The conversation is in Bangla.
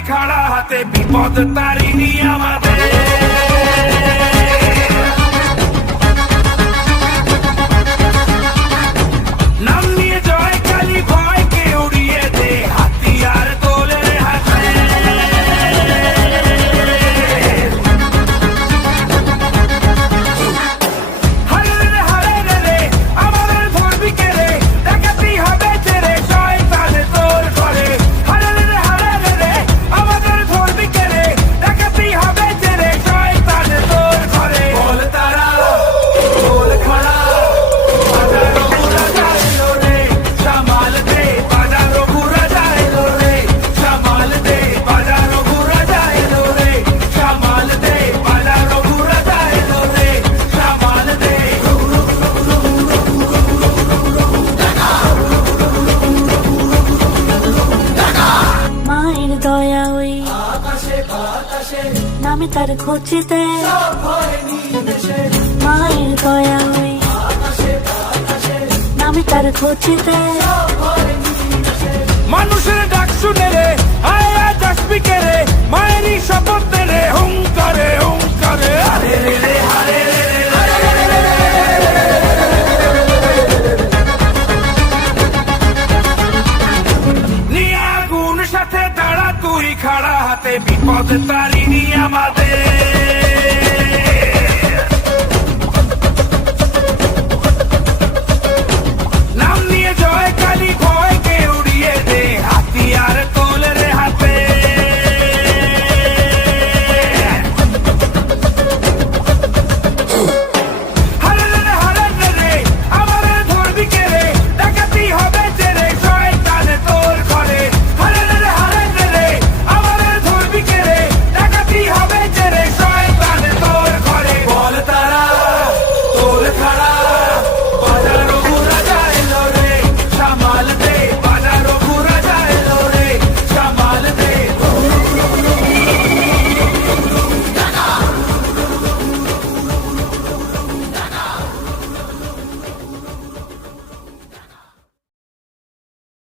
খাড়া হাতে বিপদ তারিনি আমাদের নামে তার খুঁজিতে। মায়ের দয়া হই নামি তার খুঁজিতে। মানুষের তুই খাড়া হাতে বিপদ তারিনি আমাদের।